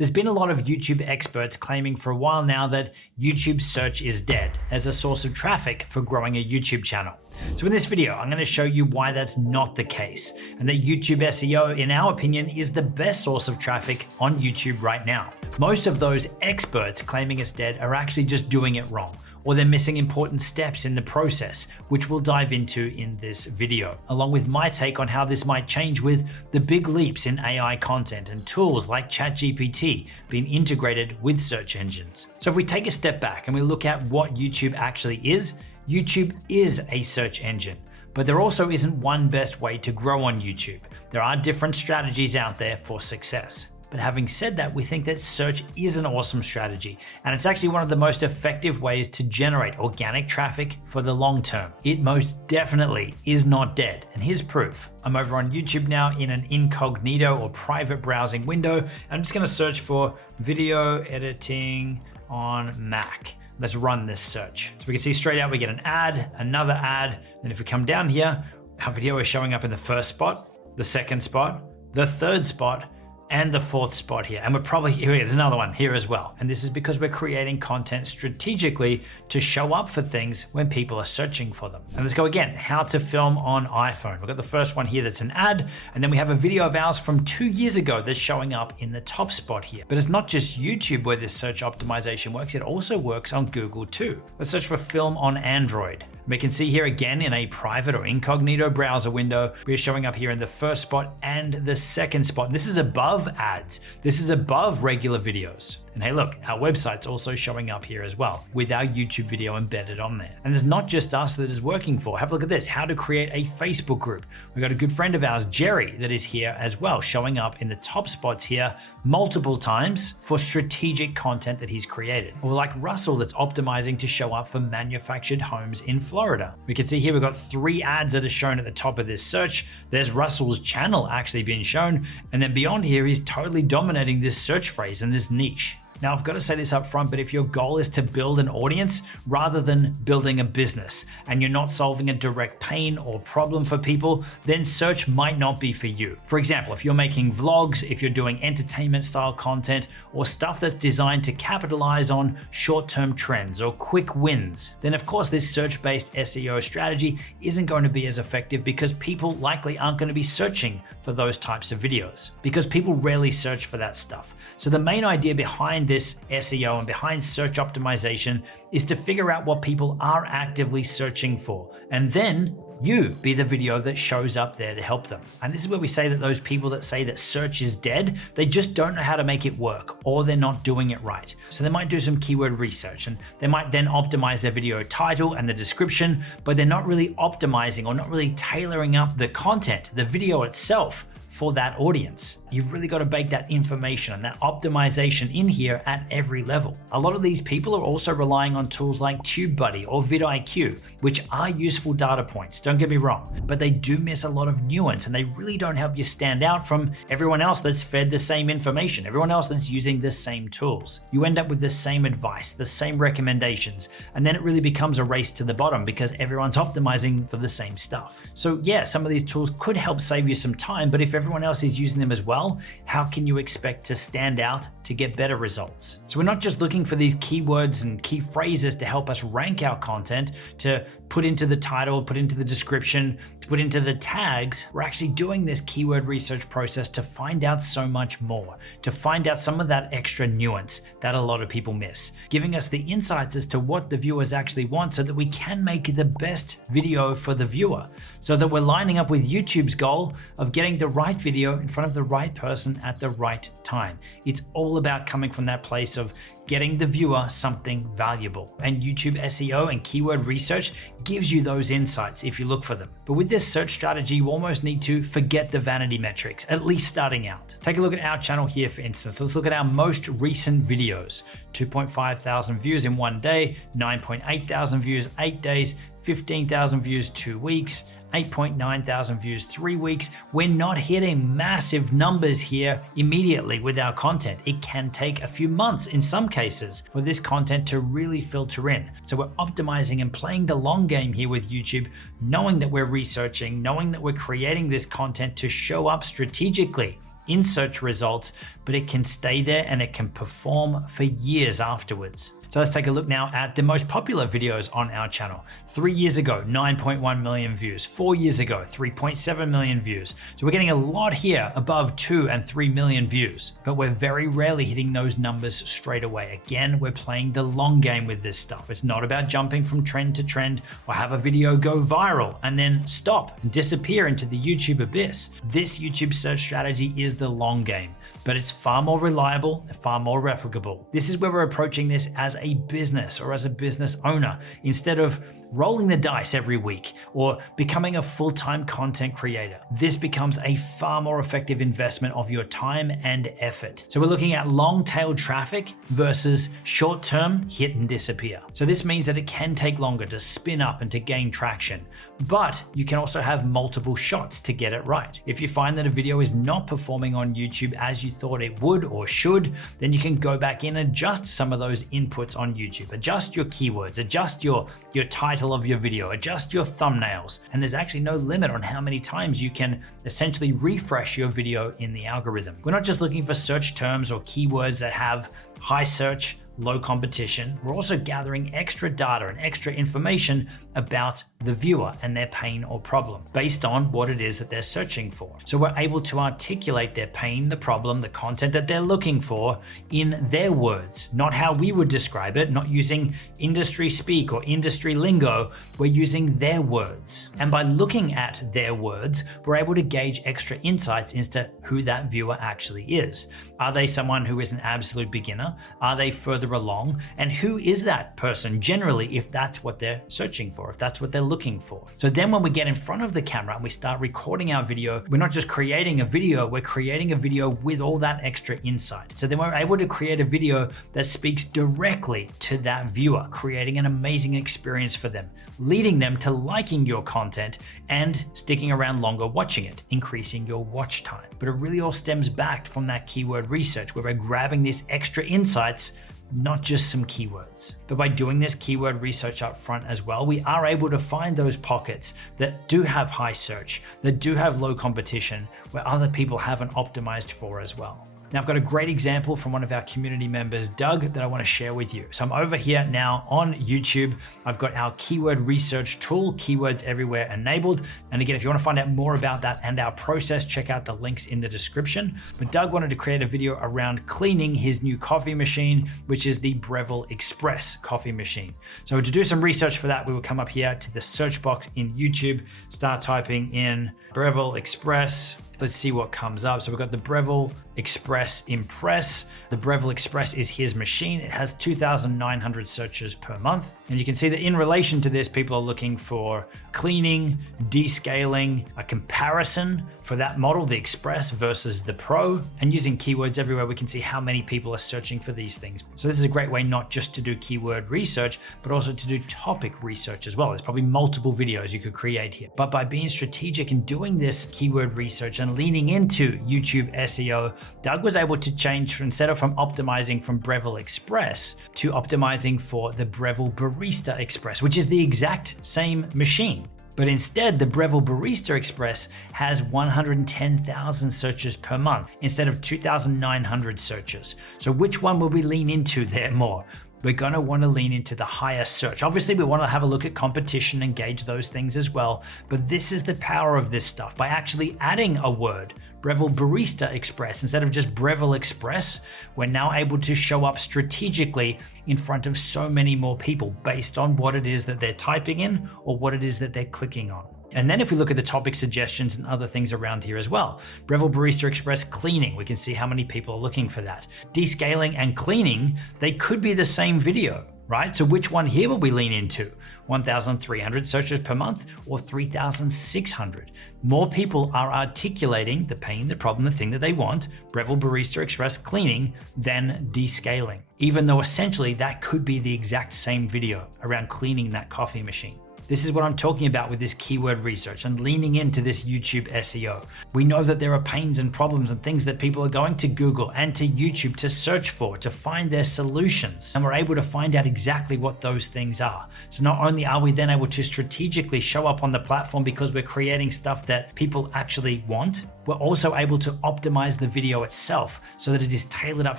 There's been a lot of YouTube experts claiming for a while now that YouTube search is dead as a source of traffic for growing a YouTube channel. So in this video, I'm going to show you why that's not the case, and that YouTube SEO, in our opinion, is the best source of traffic on YouTube right now. Most of those experts claiming it's dead are actually just doing it wrong, or they're missing important steps in the process, which we'll dive into in this video, along with my take on how this might change with the big leaps in AI content and tools like ChatGPT being integrated with search engines. So if we take a step back and we look at what YouTube actually is, YouTube is a search engine, but there also isn't one best way to grow on YouTube. There are different strategies out there for success. But having said that, we think that search is an awesome strategy, and it's actually one of the most effective ways to generate organic traffic for the long term. It most definitely is not dead, and here's proof. I'm over on YouTube now in an incognito or private browsing window, and I'm just gonna search for video editing on Mac. Let's run this search. So we can see straight out we get an ad, another ad, and if we come down here, our video is showing up in the first spot, the second spot, the third spot, and the fourth spot here. And we're probably, here's another one here as well. And this is because we're creating content strategically to show up for things when people are searching for them. And let's go again, how to film on iPhone. We've got the first one here that's an ad, and then we have a video of ours from 2 years ago that's showing up in the top spot here. But it's not just YouTube where this search optimization works, it also works on Google too. Let's search for film on Android. We can see here again in a private or incognito browser window, we're showing up here in the first spot and the second spot. And this is above ads. This is above regular videos. And hey, look, our website's also showing up here as well with our YouTube video embedded on there. And it's not just us that is working for. Have a look at this, how to create a Facebook group. We've got a good friend of ours, Jerry, that is here as well, showing up in the top spots here multiple times for strategic content that he's created. Or like Russell, that's optimizing to show up for manufactured homes in Florida. We can see here we've got 3 ads that are shown at the top of this search. There's Russell's channel actually being shown. And then beyond here, he's totally dominating this search phrase and this niche. Now, I've got to say this up front, but if your goal is to build an audience rather than building a business, and you're not solving a direct pain or problem for people, then search might not be for you. For example, if you're making vlogs, if you're doing entertainment style content, or stuff that's designed to capitalize on short-term trends or quick wins, then of course this search-based SEO strategy isn't going to be as effective because people likely aren't going to be searching for those types of videos, because people rarely search for that stuff. So the main idea behind this SEO and behind search optimization is to figure out what people are actively searching for, and then you be the video that shows up there to help them. And this is where we say that those people that say that search is dead, they just don't know how to make it work, or they're not doing it right. So they might do some keyword research, and they might then optimize their video title and the description, but they're not really optimizing or not really tailoring up the content, the video itself, for that audience. You've really got to bake that information and that optimization in here at every level. A lot of these people are also relying on tools like TubeBuddy or vidIQ, which are useful data points, don't get me wrong, but they do miss a lot of nuance, and they really don't help you stand out from everyone else that's fed the same information, everyone else that's using the same tools. You end up with the same advice, the same recommendations, and then it really becomes a race to the bottom because everyone's optimizing for the same stuff. So yeah, some of these tools could help save you some time, but if everyone else is using them as well, how can you expect to stand out to get better results? So we're not just looking for these keywords and key phrases to help us rank our content, to put into the title, put into the description, to put into the tags. We're actually doing this keyword research process to find out so much more, to find out some of that extra nuance that a lot of people miss, giving us the insights as to what the viewers actually want so that we can make the best video for the viewer, so that we're lining up with YouTube's goal of getting the right video in front of the right person at the right time. It's all about coming from that place of getting the viewer something valuable. And YouTube SEO and keyword research gives you those insights if you look for them. But with this search strategy, you almost need to forget the vanity metrics, at least starting out. Take a look at our channel here, for instance. Let's look at our most recent videos. 2.5 thousand views in 1 day, 9.8 thousand views 8 days, 15,000 views 2 weeks, 8.9 thousand views 3 weeks. We're not hitting massive numbers here immediately with our content. It can take a few months in some cases for this content to really filter in. So we're optimizing and playing the long game here with YouTube, knowing that we're researching, knowing that we're creating this content to show up strategically in search results, but it can stay there and it can perform for years afterwards. So let's take a look now at the most popular videos on our channel. 3 years ago, 9.1 million views. 4 years ago, 3.7 million views. So we're getting a lot here above 2 and 3 million views, but we're very rarely hitting those numbers straight away. Again, we're playing the long game with this stuff. It's not about jumping from trend to trend or have a video go viral and then stop and disappear into the YouTube abyss. This YouTube search strategy is the long game, but it's far more reliable and far more replicable. This is where we're approaching this as a business or as a business owner instead of rolling the dice every week or becoming a full-time content creator. This becomes a far more effective investment of your time and effort. So we're looking at long-tail traffic versus short-term hit and disappear. So this means that it can take longer to spin up and to gain traction, but you can also have multiple shots to get it right. If you find that a video is not performing on YouTube as you thought it would or should, then you can go back in and adjust some of those inputs on YouTube, adjust your keywords, adjust your title of your video, adjust your thumbnails, and there's actually no limit on how many times you can essentially refresh your video in the algorithm. We're not just looking for search terms or keywords that have high search, low competition. We're also gathering extra data and extra information about the viewer and their pain or problem based on what it is that they're searching for. So we're able to articulate their pain, the problem, the content that they're looking for in their words, not how we would describe it, not using industry speak or industry lingo. We're using their words. And by looking at their words, we're able to gauge extra insights into who that viewer actually is. Are they someone who is an absolute beginner? Are they further along? And who is that person generally if that's what they're searching for, if that's what they're looking for? So then when we get in front of the camera and we start recording our video, we're not just creating a video, we're creating a video with all that extra insight. So then we're able to create a video that speaks directly to that viewer, creating an amazing experience for them, leading them to liking your content and sticking around longer watching it, increasing your watch time. But it really all stems back from that keyword research where we're grabbing these extra insights, not just some keywords. But by doing this keyword research up front as well, we are able to find those pockets that do have high search, that do have low competition, where other people haven't optimized for as well. Now I've got a great example from one of our community members, Doug, that I want to share with you. So I'm over here now on YouTube. I've got our keyword research tool, Keywords Everywhere enabled. And again, if you want to find out more about that and our process, check out the links in the description. But Doug wanted to create a video around cleaning his new coffee machine, which is the Breville Express coffee machine. So to do some research for that, we will come up here to the search box in YouTube, start typing in Breville Express. Let's see what comes up. So we've got the Breville Express Impress. The Breville Express is his machine. It has 2,900 searches per month. And you can see that in relation to this, people are looking for cleaning, descaling, a comparison for that model, the Express versus the Pro. And using keywords everywhere, we can see how many people are searching for these things. So this is a great way not just to do keyword research, but also to do topic research as well. There's probably multiple videos you could create here. But by being strategic and doing this keyword research and leaning into YouTube SEO, Doug was able to change from, instead of from optimizing from Breville Express to optimizing for the Breville Barista Express, which is the exact same machine. But instead, the Breville Barista Express has 110,000 searches per month instead of 2,900 searches. So which one will we lean into there more? We're going to want to lean into the higher search. Obviously, we want to have a look at competition and gauge those things as well. But this is the power of this stuff. By actually adding a word, Breville Barista Express, instead of just Breville Express, we're now able to show up strategically in front of so many more people based on what it is that they're typing in or what it is that they're clicking on. And then if we look at the topic suggestions and other things around here as well, Breville Barista Express cleaning, we can see how many people are looking for that. Descaling and cleaning, they could be the same video, right? So which one here will we lean into? 1,300 searches per month or 3,600? More people are articulating the pain, the problem, the thing that they want, Breville Barista Express cleaning, than descaling, even though essentially that could be the exact same video around cleaning that coffee machine. This is what I'm talking about with this keyword research and leaning into this YouTube SEO. We know that there are pains and problems and things that people are going to Google and to YouTube to search for, to find their solutions. And we're able to find out exactly what those things are. So not only are we then able to strategically show up on the platform because we're creating stuff that people actually want, we're also able to optimize the video itself so that it is tailored up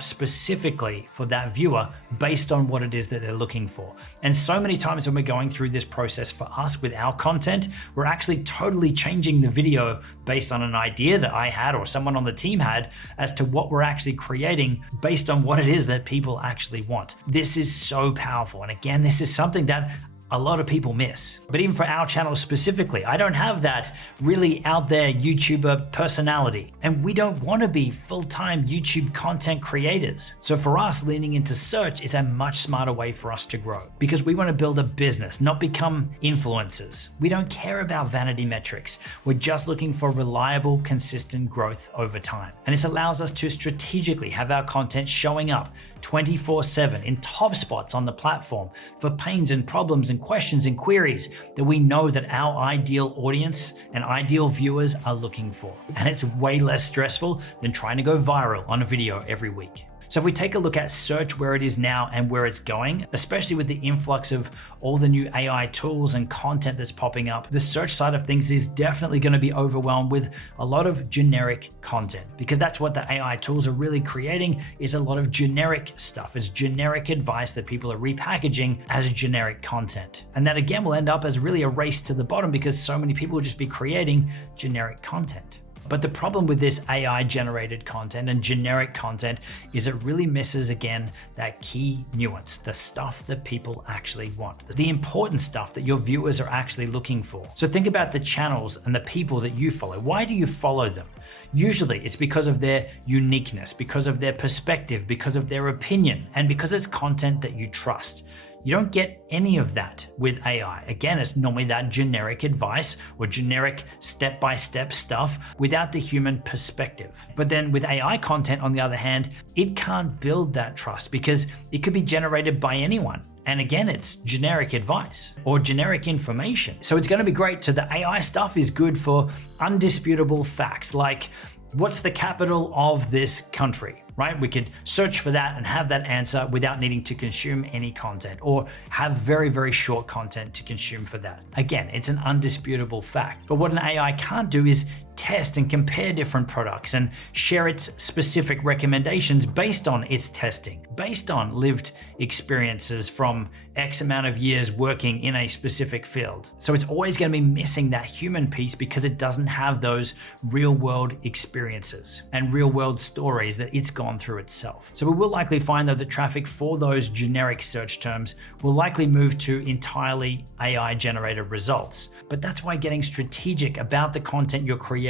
specifically for that viewer based on what it is that they're looking for. And so many times when we're going through this process for us with our content, we're actually totally changing the video based on an idea that I had or someone on the team had as to what we're actually creating based on what it is that people actually want. This is so powerful. And again, this is something that a lot of people miss. But even for our channel specifically, I don't have that really out there YouTuber personality, and we don't want to be full-time YouTube content creators. So for us, leaning into search is a much smarter way for us to grow because we want to build a business, not become influencers. We don't care about vanity metrics. We're just looking for reliable, consistent growth over time. And this allows us to strategically have our content showing up 24/7 in top spots on the platform for pains and problems and questions and queries that we know that our ideal audience and ideal viewers are looking for. And it's way less stressful than trying to go viral on a video every week. So if we take a look at search where it is now and where it's going, especially with the influx of all the new AI tools and content that's popping up, the search side of things is definitely going to be overwhelmed with a lot of generic content, because that's what the AI tools are really creating, is a lot of generic stuff. It's generic advice that people are repackaging as generic content. And that again will end up as really a race to the bottom because so many people will just be creating generic content. But the problem with this AI generated content and generic content is it really misses again that key nuance, the stuff that people actually want, the important stuff that your viewers are actually looking for. So think about the channels and the people that you follow. Why do you follow them? Usually it's because of their uniqueness, because of their perspective, because of their opinion, and because it's content that you trust. You don't get any of that with AI. Again, it's normally that generic advice or generic step-by-step stuff without the human perspective. But then with AI content, on the other hand, it can't build that trust because it could be generated by anyone. And again, it's generic advice or generic information. So it's going to be great. So the AI stuff is good for undisputable facts like, what's the capital of this country, right? We could search for that and have that answer without needing to consume any content or have very, very short content to consume for that. Again, it's an undisputable fact. But what an AI can't do is test and compare different products and share its specific recommendations based on its testing, based on lived experiences from X amount of years working in a specific field. So it's always going to be missing that human piece because it doesn't have those real world experiences and real world stories that it's gone through itself. So we will likely find though that traffic for those generic search terms will likely move to entirely AI generated results. But that's why getting strategic about the content you're creating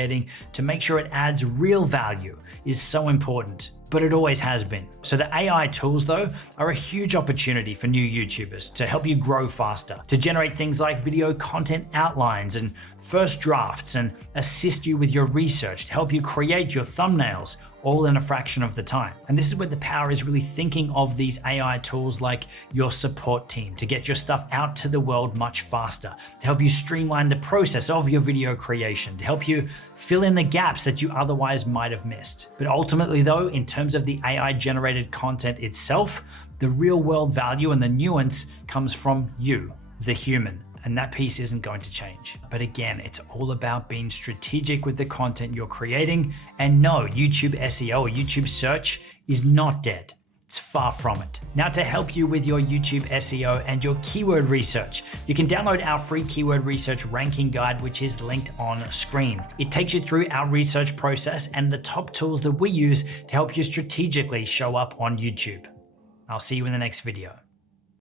to make sure it adds real value is so important. But it always has been. So the AI tools though are a huge opportunity for new YouTubers to help you grow faster, to generate things like video content outlines and first drafts and assist you with your research, to help you create your thumbnails, all in a fraction of the time. And this is where the power is really thinking of these AI tools like your support team to get your stuff out to the world much faster, to help you streamline the process of your video creation, to help you fill in the gaps that you otherwise might have missed. But ultimately though, in terms of the AI generated content itself, the real world value and the nuance comes from you, the human. And that piece isn't going to change. But again, it's all about being strategic with the content you're creating. And no, YouTube SEO or YouTube search is not dead. It's far from it. Now to help you with your YouTube SEO and your keyword research, you can download our free keyword research ranking guide, which is linked on screen. It takes you through our research process and the top tools that we use to help you strategically show up on YouTube. I'll see you in the next video.